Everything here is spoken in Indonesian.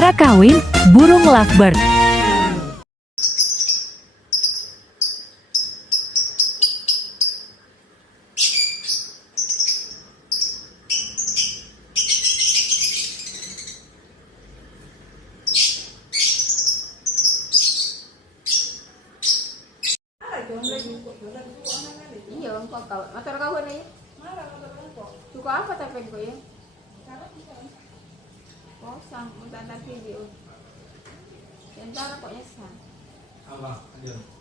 Cara kawin burung lovebird. Iya, kok kau motor kau nih? Suka apa tapi kau ya? Kosong, mau tanda video. Sebentar kok nyesal. Apa? Ayo.